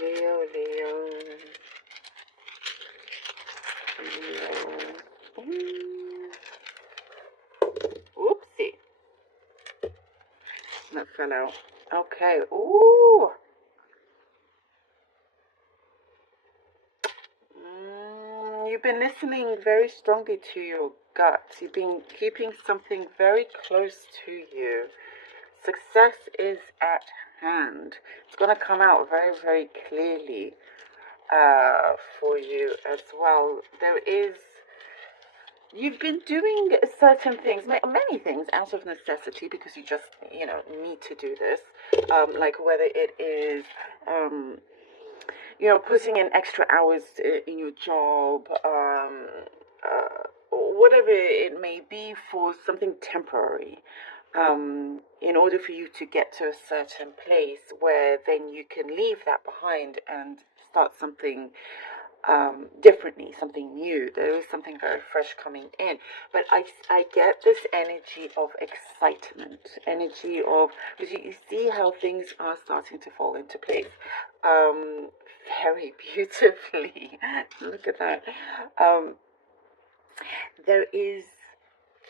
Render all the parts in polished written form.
Leo, Leo, Leo. Oopsie. That fell out. Okay. Ooh. You've been listening very strongly to your gut. You've been keeping something very close to you. Success is at hand. It's going to come out very, very clearly for you as well. You've been doing certain things, many things out of necessity because you just, need to do this. Like whether it is, putting in extra hours in your job, whatever it may be for something temporary, in order for you to get to a certain place where then you can leave that behind and start something differently, something new. There is something very fresh coming in. But I get this energy of excitement, energy of, because you see how things are starting to fall into place very beautifully. Look at that. There is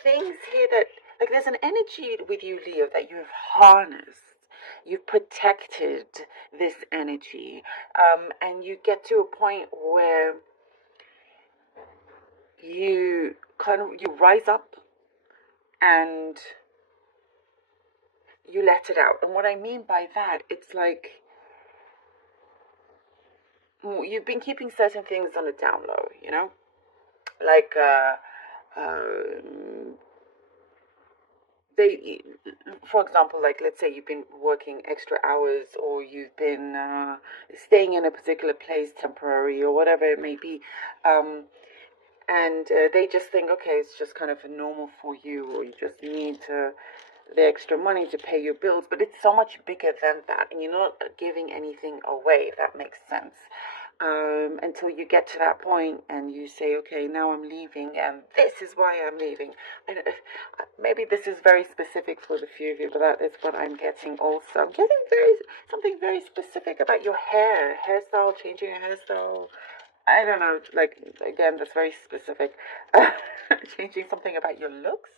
things here that, like, there's an energy with you, Leo, that you've harnessed. You've protected this energy, and you get to a point where you rise up and you let it out. And what I mean by that, it's like you've been keeping certain things on the down low, like they, for example, like let's say you've been working extra hours, or you've been staying in a particular place temporary, or whatever it may be, and they just think, okay, it's just kind of normal for you, or you just need the extra money to pay your bills. But it's so much bigger than that, and you're not giving anything away, if that makes sense. Until you get to that point and you say, okay, now I'm leaving, and this is why I'm leaving. Maybe this is very specific for the few of you, but that is what I'm getting also. I'm getting something very specific about your hairstyle, changing your hairstyle. I don't know, like, again, that's very specific. Changing something about your looks.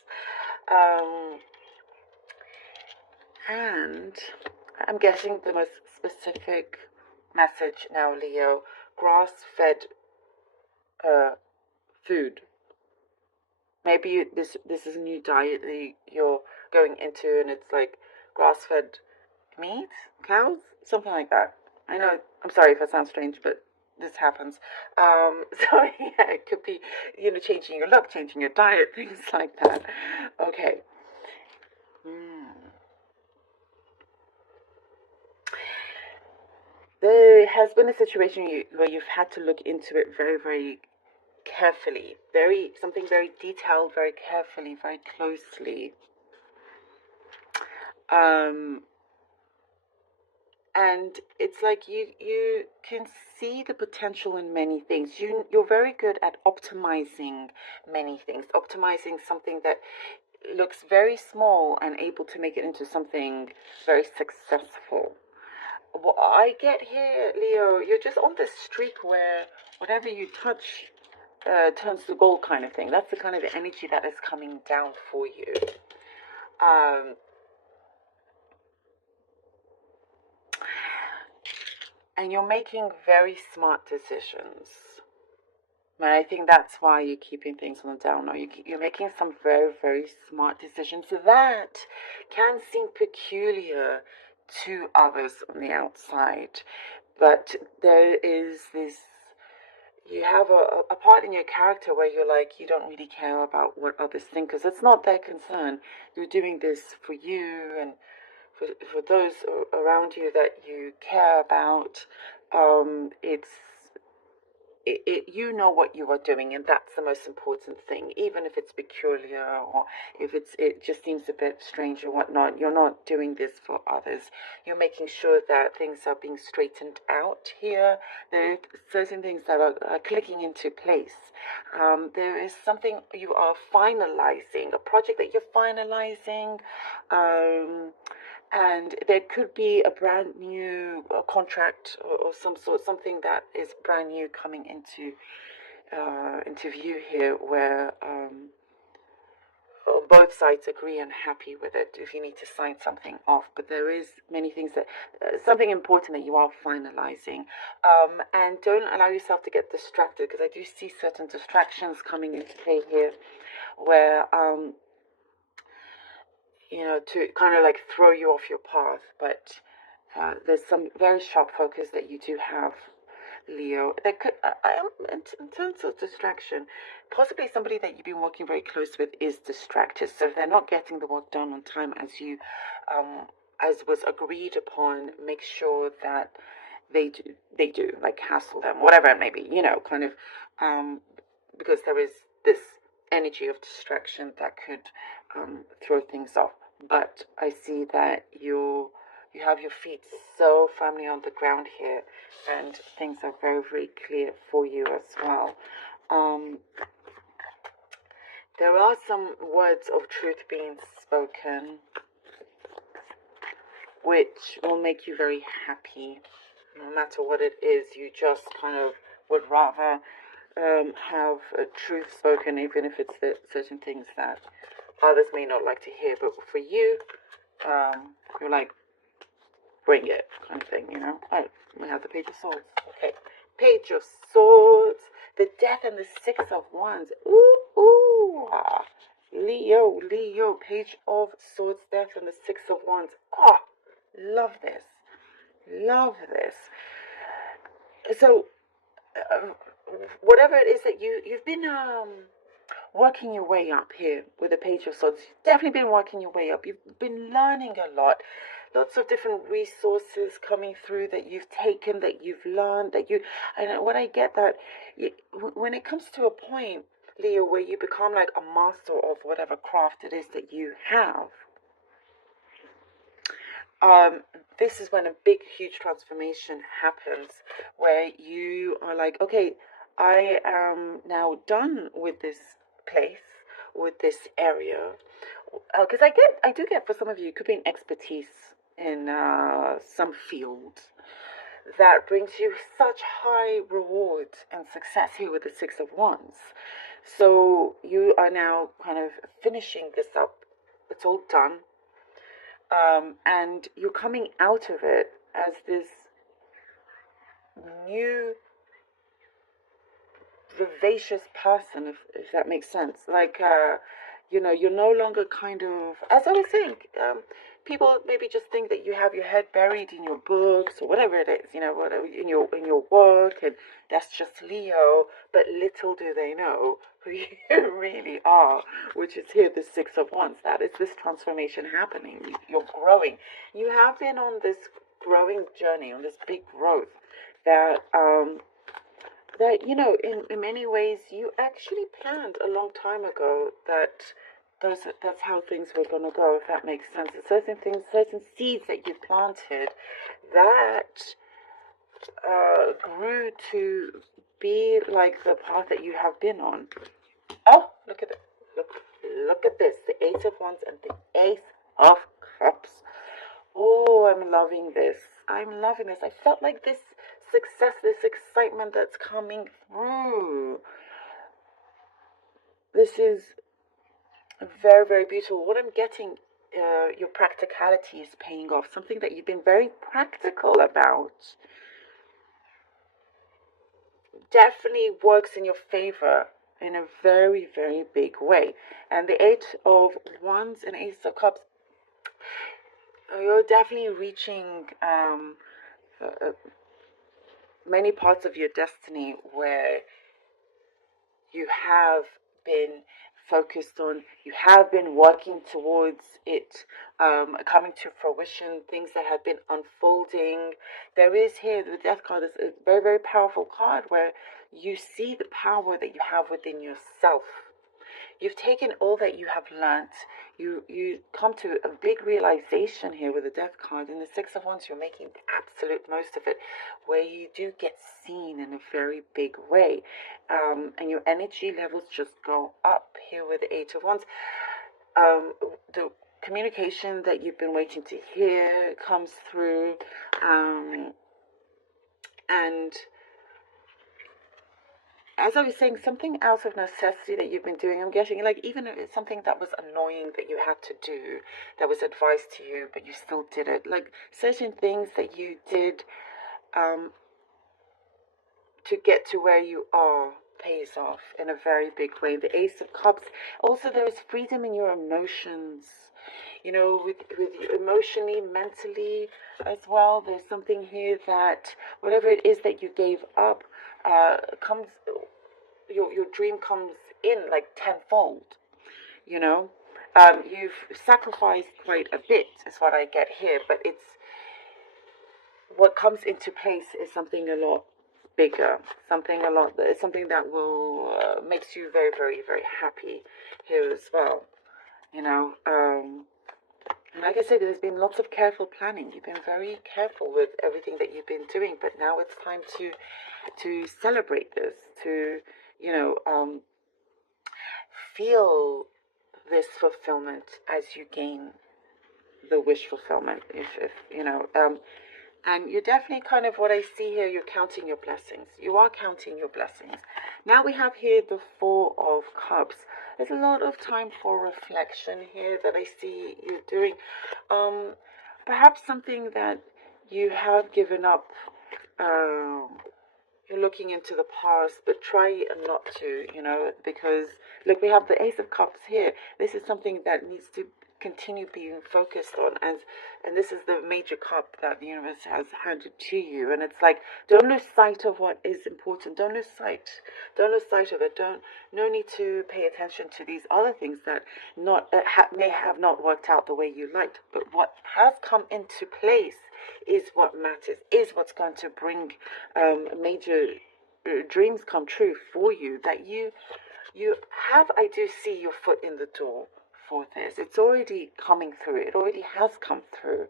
And I'm getting the most specific message now, Leo. Grass-fed food. Maybe this is a new diet that you're going into, and it's like grass-fed meat, cows, something like that. I know. I'm sorry if that sounds strange, but this happens. So yeah, it could be, changing your look, changing your diet, things like that. Okay. There has been a situation where you've had to look into it very, very carefully, something very detailed, very carefully, very closely. And it's like you can see the potential in many things. You're very good at optimizing many things, optimizing something that looks very small and able to make it into something very successful. What I get here, Leo, you're just on this streak where whatever you touch turns to gold, kind of thing. That's the kind of energy that is coming down for you. And you're making very smart decisions. And I think that's why you're keeping things on the down low. You're making some very, very smart decisions that can seem peculiar to others on the outside. But there is this, you have a part in your character where you're like, you don't really care about what others think, because it's not their concern. You're doing this for you and for those around you that you care about. You know what you are doing, and that's the most important thing. Even if it's peculiar, or if it just seems a bit strange or whatnot, you're not doing this for others. You're making sure that things are being straightened out here. There are certain things that are clicking into place. There is something you are finalizing, a project that you're finalizing, and there could be a brand new contract or some sort, something that is brand new coming into view here, where both sides agree and happy with it. If you need to sign something off, but there is many things that something important that you are finalizing, and don't allow yourself to get distracted, because I do see certain distractions coming into play here, where to kind of like throw you off your path. But there's some very sharp focus that you do have, Leo. That could, I am in terms of distraction, possibly somebody that you've been working very close with is distracted. So if they're not getting the work done on time as was agreed upon, make sure that they do, like hassle them, whatever it may be, kind of, because there is this energy of distraction that could throw things off. But I see that you have your feet so firmly on the ground here, and things are very, very clear for you as well. There are some words of truth being spoken, which will make you very happy. No matter what it is, you just kind of would rather have a truth spoken, even if it's certain things that others may not like to hear. But for you, you're like, bring it, kind of thing, Oh, we have the Page of Swords. Okay, Page of Swords, the Death and the Six of Wands. Ooh, Leo, Page of Swords, Death and the Six of Wands. Oh, love this. So, whatever it is that you've been working your way up here with the Page of Swords, you've definitely been working your way up. You've been learning a lot. Lots of different resources coming through that you've taken, that you've learned, and when I get that, when it comes to a point, Leo, where you become like a master of whatever craft it is that you have, this is when a big, huge transformation happens, where you are like, okay, I am now done with this place, with this area, because I do get, for some of you, it could be an expertise in some field that brings you such high rewards and success here with the Six of Wands. So you are now kind of finishing this up. It's all done. And you're coming out of it as this new vivacious person, if that makes sense. Like, you're no longer kind of, as I was saying, people maybe just think that you have your head buried in your books or whatever it is, whatever, in your work, and that's just Leo. But little do they know who you really are, which is here, the Six of Wands. That is this transformation happening. You're growing. You have been on this growing journey, on this big growth that in many ways you actually planned a long time ago that that's how things were going to go, if that makes sense. Certain things, certain seeds that you planted that grew to be like the path that you have been on. Oh, look at it. Look at this. The Eight of Wands and the Ace of Cups. Oh, I'm loving this. I felt like this success, this excitement that's coming through. This is very, very beautiful. What I'm getting, your practicality is paying off. Something that you've been very practical about definitely works in your favor in a very, very big way. And the Eight of Wands and Ace of Cups, you're definitely reaching many parts of your destiny where you have been focused on, you have been working towards it coming to fruition, things that have been unfolding. There is here, the Death card is a very, very powerful card where you see the power that you have within yourself. You've taken all that you have learnt. You come to a big realization here with the Death card. In the Six of Wands, you're making the absolute most of it, where you do get seen in a very big way. And your energy levels just go up here with the Eight of Wands. communication that you've been waiting to hear comes through, and as I was saying, something out of necessity that you've been doing. I'm getting like even if it's something that was annoying that you had to do, that was advised to you, but you still did it. Like certain things that you did to get to where you are pays off in a very big way. The Ace of Cups. Also, there is freedom in your emotions. You know, with you emotionally, mentally as well. There's something here that whatever it is that you gave up comes. Your dream comes in like tenfold. You know, you've sacrificed quite a bit, is what I get here. But it's what comes into place is something a lot bigger, something that will makes you very, very, very happy here as well. You know, and like I said, there's been lots of careful planning. You've been very careful with everything that you've been doing, but now it's time to celebrate this, to feel this fulfillment as you gain the wish fulfillment. If and you're definitely kind of what I see here, you're counting your blessings. You are counting your blessings. Now we have here the Four of Cups. There's a lot of time for reflection here that I see you doing. Perhaps something that you have given up. You're looking into the past, but try not to, because look, we have the Ace of Cups here. This is something that needs to continue being focused on, and this is the major cup that the universe has handed to you, and it's like, don't lose sight of what is important. Don't lose sight of it. No need to pay attention to these other things that may have not worked out the way you liked, but what has come into place is what matters, is what's going to bring major dreams come true for you, that you have. I do see your foot in the door for this. It's already coming through. It already has come through.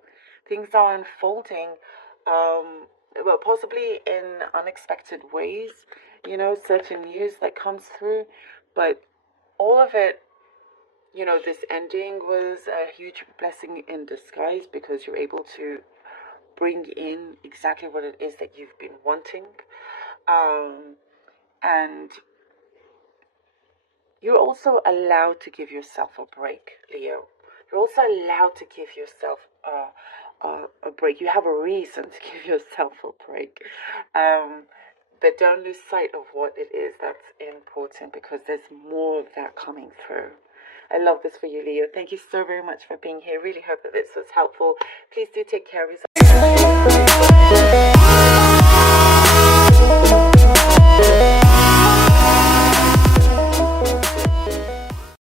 Things are unfolding, well, possibly in unexpected ways, certain news that comes through, but all of it, this ending was a huge blessing in disguise, because you're able to bring in exactly what it is that you've been wanting, and you're also allowed to give yourself a break, Leo. You're also allowed to give yourself a break. You have a reason to give yourself a break. But don't lose sight of what it is that's important, because there's more of that coming through. I love this for you, Leo. Thank you so very much for being here. Really hope that this was helpful. Please do take care of yourself.